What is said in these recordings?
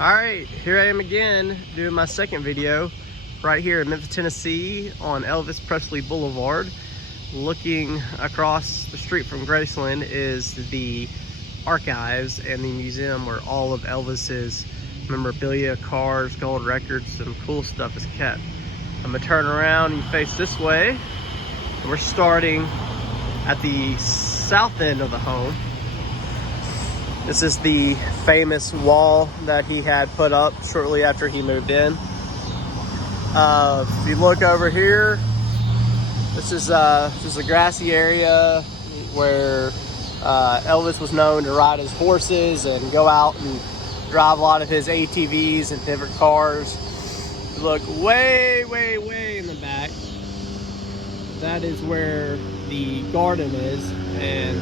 Alright, here I am again doing my second video right here in Memphis, Tennessee on Elvis Presley Boulevard. Looking across the street from Graceland is the archives and the museum where all of Elvis's memorabilia, cars, gold records, some cool stuff is kept. I'm gonna turn around and face this way. We're starting at the south end of the home. This is the famous wall that he had put up shortly after he moved in. If you look over here, this is just a grassy area where Elvis was known to ride his horses and go out and drive a lot of his ATVs and different cars. If you look way, way, way in the back, that is where the garden is, and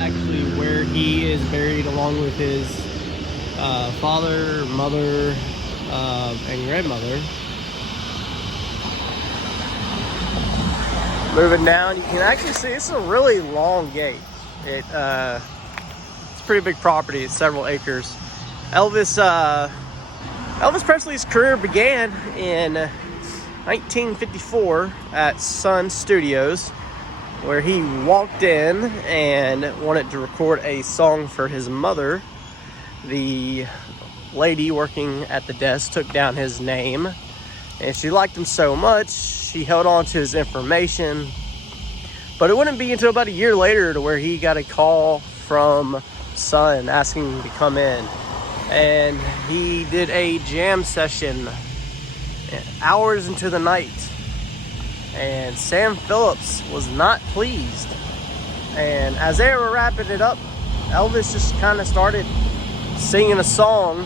actually where he is buried along with his father, mother, and grandmother. Moving down, you can actually see it's a really long gate. It's a pretty big property. It's several acres. Elvis Presley's career began in 1954 at Sun Studios, where he walked in and wanted to record a song for his mother. The lady working at the desk took down his name, and she liked him so much, she held on to his information. But it wouldn't be until about a year later to where he got a call from Sun asking him to come in. And he did a jam session hours into the night. And Sam Phillips was not pleased. And as they were wrapping it up, Elvis just kind of started singing a song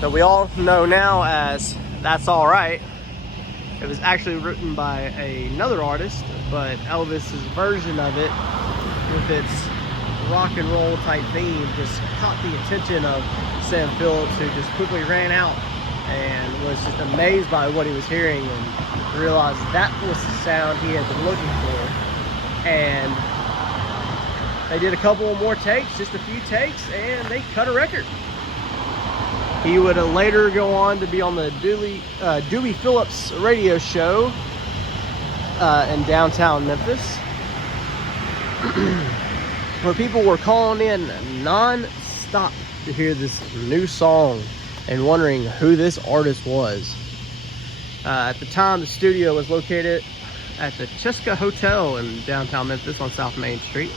that we all know now as That's Alright. It was actually written by another artist, but Elvis's version of it, with its rock and roll type theme, just caught the attention of Sam Phillips, who just quickly ran out and was just amazed by what he was hearing and realized that was the sound he had been looking for. And they did a couple more takes, just a few takes, and they cut a record. He would later go on to be on the Dewey Phillips radio show in downtown Memphis, where people were calling in non-stop to hear this new song and wondering who this artist was. At the time, the studio was located at the Cheska Hotel in downtown Memphis on South Main Street.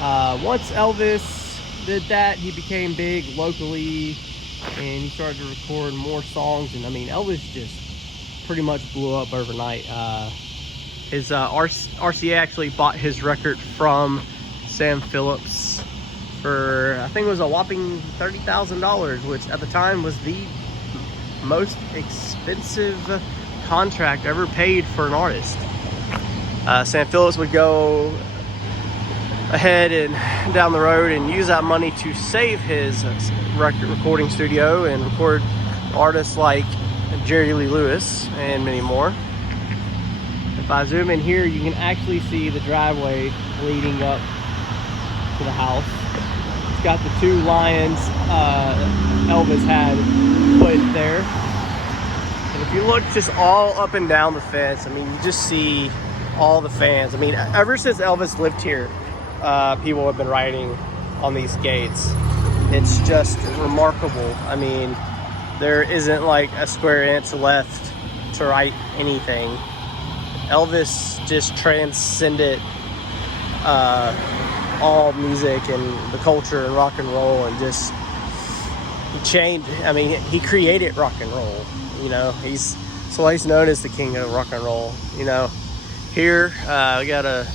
Once Elvis did that, he became big locally, and he started to record more songs. And I mean, Elvis just pretty much blew up overnight. His RCA actually bought his record from Sam Phillips for, I think it was a whopping $30,000, which at the time was the most expensive contract ever paid for an artist. Sam Phillips would go ahead and down the road and use that money to save his recording studio and record artists like Jerry Lee Lewis and many more. If I zoom in here, you can actually see the driveway leading up to the house. It's got the two lions Elvis had put there. And if you look just all up and down the fence, I mean, you just see all the fans. I mean, ever since Elvis lived here, people have been writing on these gates. It's just remarkable. I mean, there isn't like a square inch left to write anything. Elvis just transcended all music and the culture and rock and roll, and just he changed. I mean, he created rock and roll. You know, he's known as the king of rock and roll. You know, here we got a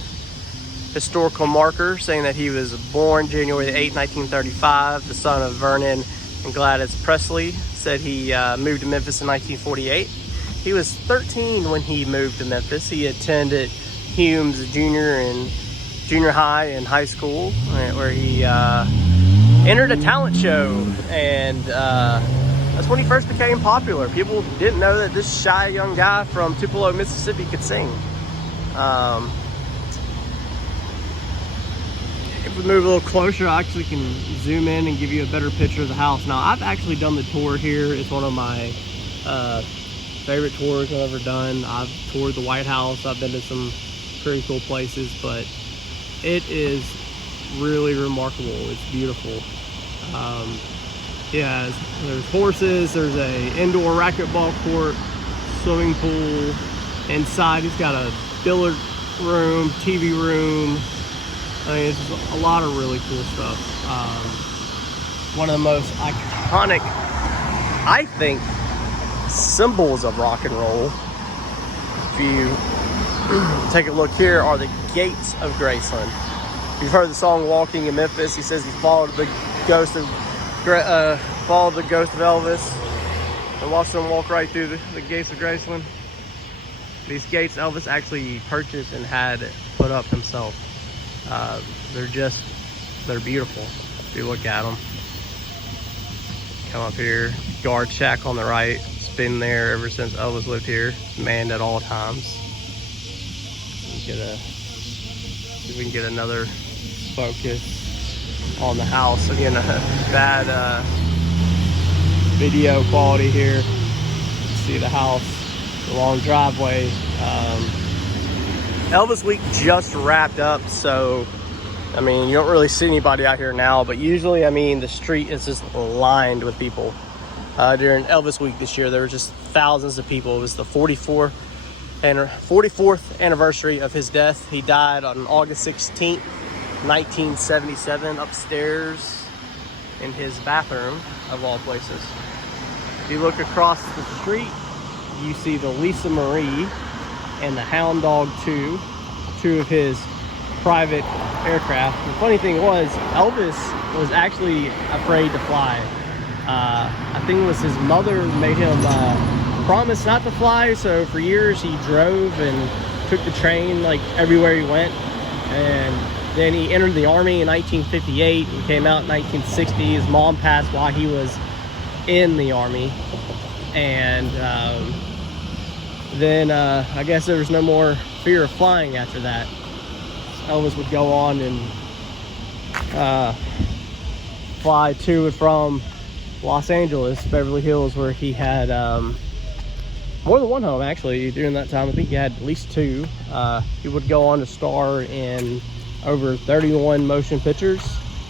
historical marker saying that he was born January 8, 1935, the son of Vernon and Gladys Presley. Said he moved to Memphis in 1948. He was 13 when he moved to Memphis. He attended Hume's junior high and high school, where he entered a talent show, and that's when he first became popular. People didn't know that this shy young guy from Tupelo, Mississippi could sing. If we move a little closer, I actually can zoom in and give you a better picture of the house. Now, I've actually done the tour here. It's one of my favorite tours I've ever done. I've toured the White House. I've been to some pretty cool places, but it is really remarkable. It's beautiful. Yeah, there's horses, there's a indoor racquetball court, swimming pool. Inside, he's got a billiard room, TV room. I mean, it's just a lot of really cool stuff. One of the most iconic, I think, symbols of rock and roll, if you take a look here, are the gates of Graceland. You've heard the song "Walking in Memphis." He says he followed the ghost of Elvis and watched him walk right through the gates of Graceland. These gates Elvis actually purchased and had put up himself. They're beautiful if you look at them. Come up here, guard shack on the right. It's been there ever since Elvis lived here, manned at all times. See if we can get another focus on the house. Again, a bad video quality here. See the house, the long driveway. Elvis week just wrapped up, so I mean, you don't really see anybody out here now, but usually, I mean, the street is just lined with people. During Elvis week this year, there were just thousands of people. It was the 44th anniversary of his death. He died on August 16th, 1977, upstairs in his bathroom, of all places. If you look across the street, you see the Lisa Marie and the Hound Dog 2, two of his private aircraft. The funny thing was, Elvis was actually afraid to fly. I think it was his mother made him promise not to fly, so for years he drove and took the train like everywhere he went. And then he entered the Army in 1958 and came out in 1960. His mom passed while he was in the Army. And then I guess there was no more fear of flying after that. Elvis would go on and fly to and from Los Angeles, Beverly Hills, where he had more than one home actually during that time. I think he had at least two. He would go on to star in over 31 motion pictures.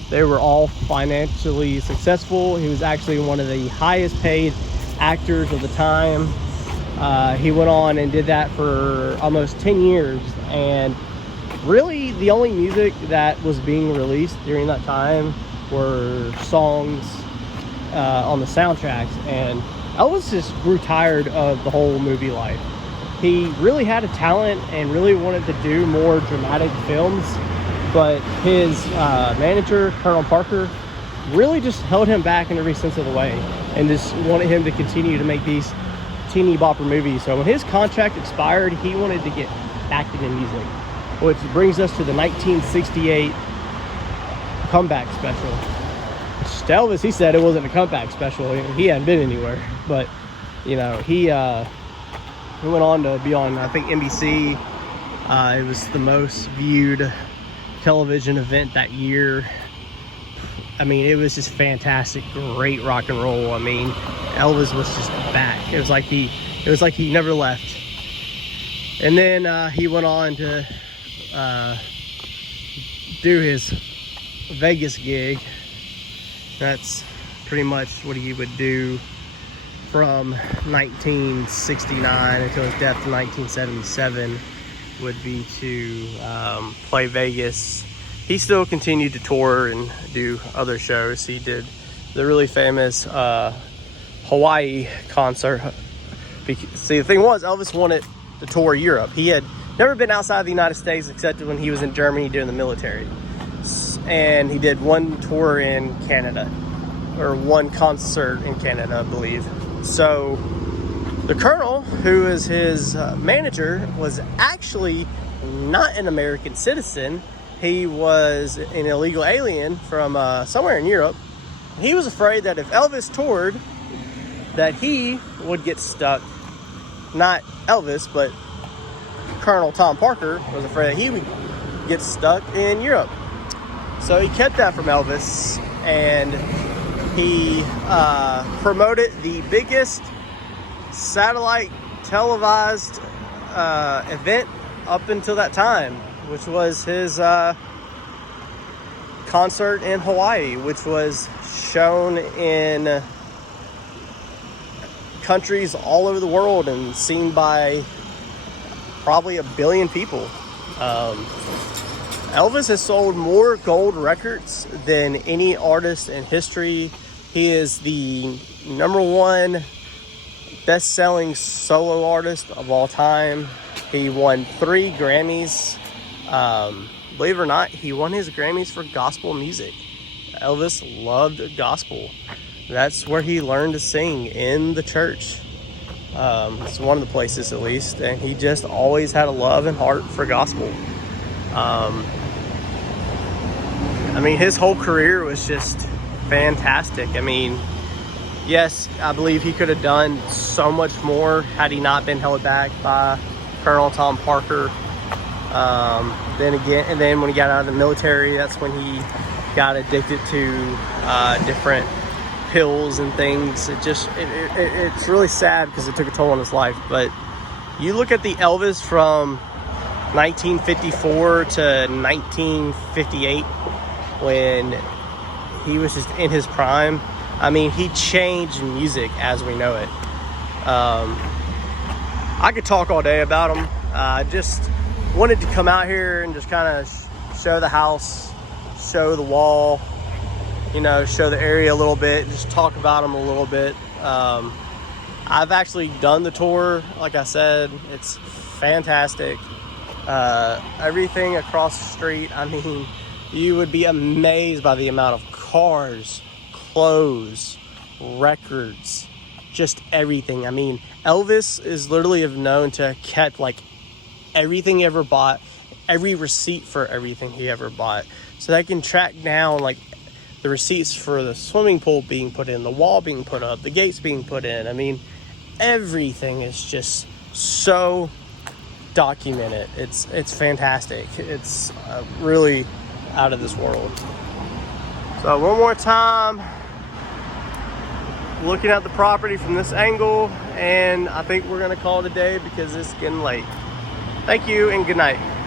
They were all financially successful. He was actually one of the highest paid actors of the time. He went on and did that for almost 10 years, and really the only music that was being released during that time were songs on the soundtracks. And Elvis just grew tired of the whole movie life. He really had a talent and really wanted to do more dramatic films, but his manager, Colonel Parker, really just held him back in every sense of the way and just wanted him to continue to make these teeny bopper movies. So when his contract expired, he wanted to get back into music, which brings us to the 1968 comeback special. To Elvis, he said it wasn't a comeback special. He hadn't been anywhere, but you know, he went on to be on, I think, NBC. It was the most viewed television event that year. I mean, it was just fantastic, great rock and roll. I mean, Elvis was just back. It was like he never left. And then he went on to do his Vegas gig. That's pretty much what he would do from 1969 until his death in 1977, would be to play Vegas. He still continued to tour and do other shows. He did the really famous Hawaii concert. See, the thing was, Elvis wanted to tour Europe. He had never been outside the United States except when he was in Germany doing the military. And he did one tour in Canada, or one concert in Canada, I believe. So the Colonel, who is his manager, was actually not an American citizen. He was an illegal alien from somewhere in Europe. He was afraid that if Elvis toured, that he would get stuck. Not Elvis, but Colonel Tom Parker was afraid that he would get stuck in Europe. So he kept that from Elvis, and he promoted the biggest satellite televised event up until that time, which was his concert in Hawaii, which was shown in countries all over the world and seen by probably 1 billion people. Elvis has sold more gold records than any artist in history. He is the #1 best-selling solo artist of all time. He won 3 Grammys. Believe it or not, he won his Grammys for gospel music. Elvis loved gospel. That's where he learned to sing, in the church. It's one of the places, at least. And he just always had a love and heart for gospel. I mean, his whole career was just fantastic. I mean, yes, I believe he could have done so much more had he not been held back by Colonel Tom Parker. Then when he got out of the military, that's when he got addicted to different pills and things. It's really sad because it took a toll on his life. But you look at the Elvis from 1954 to 1958, when he was just in his prime. I mean, he changed music as we know it. I could talk all day about him. I just wanted to come out here and just kind of show the house, show the wall, you know, show the area a little bit, just talk about him a little bit. I've actually done the tour. Like I said, it's fantastic. Everything across the street, I mean, you would be amazed by the amount of cars, clothes, records, just everything. I mean, Elvis is literally known to have kept like everything he ever bought, every receipt for everything he ever bought. So they can track down like the receipts for the swimming pool being put in, the wall being put up, the gates being put in. I mean, everything is just so documented. It's fantastic. It's really out of this world. So one more time, looking at the property from this angle, and I think we're gonna call it a day because it's getting late. Thank you and good night.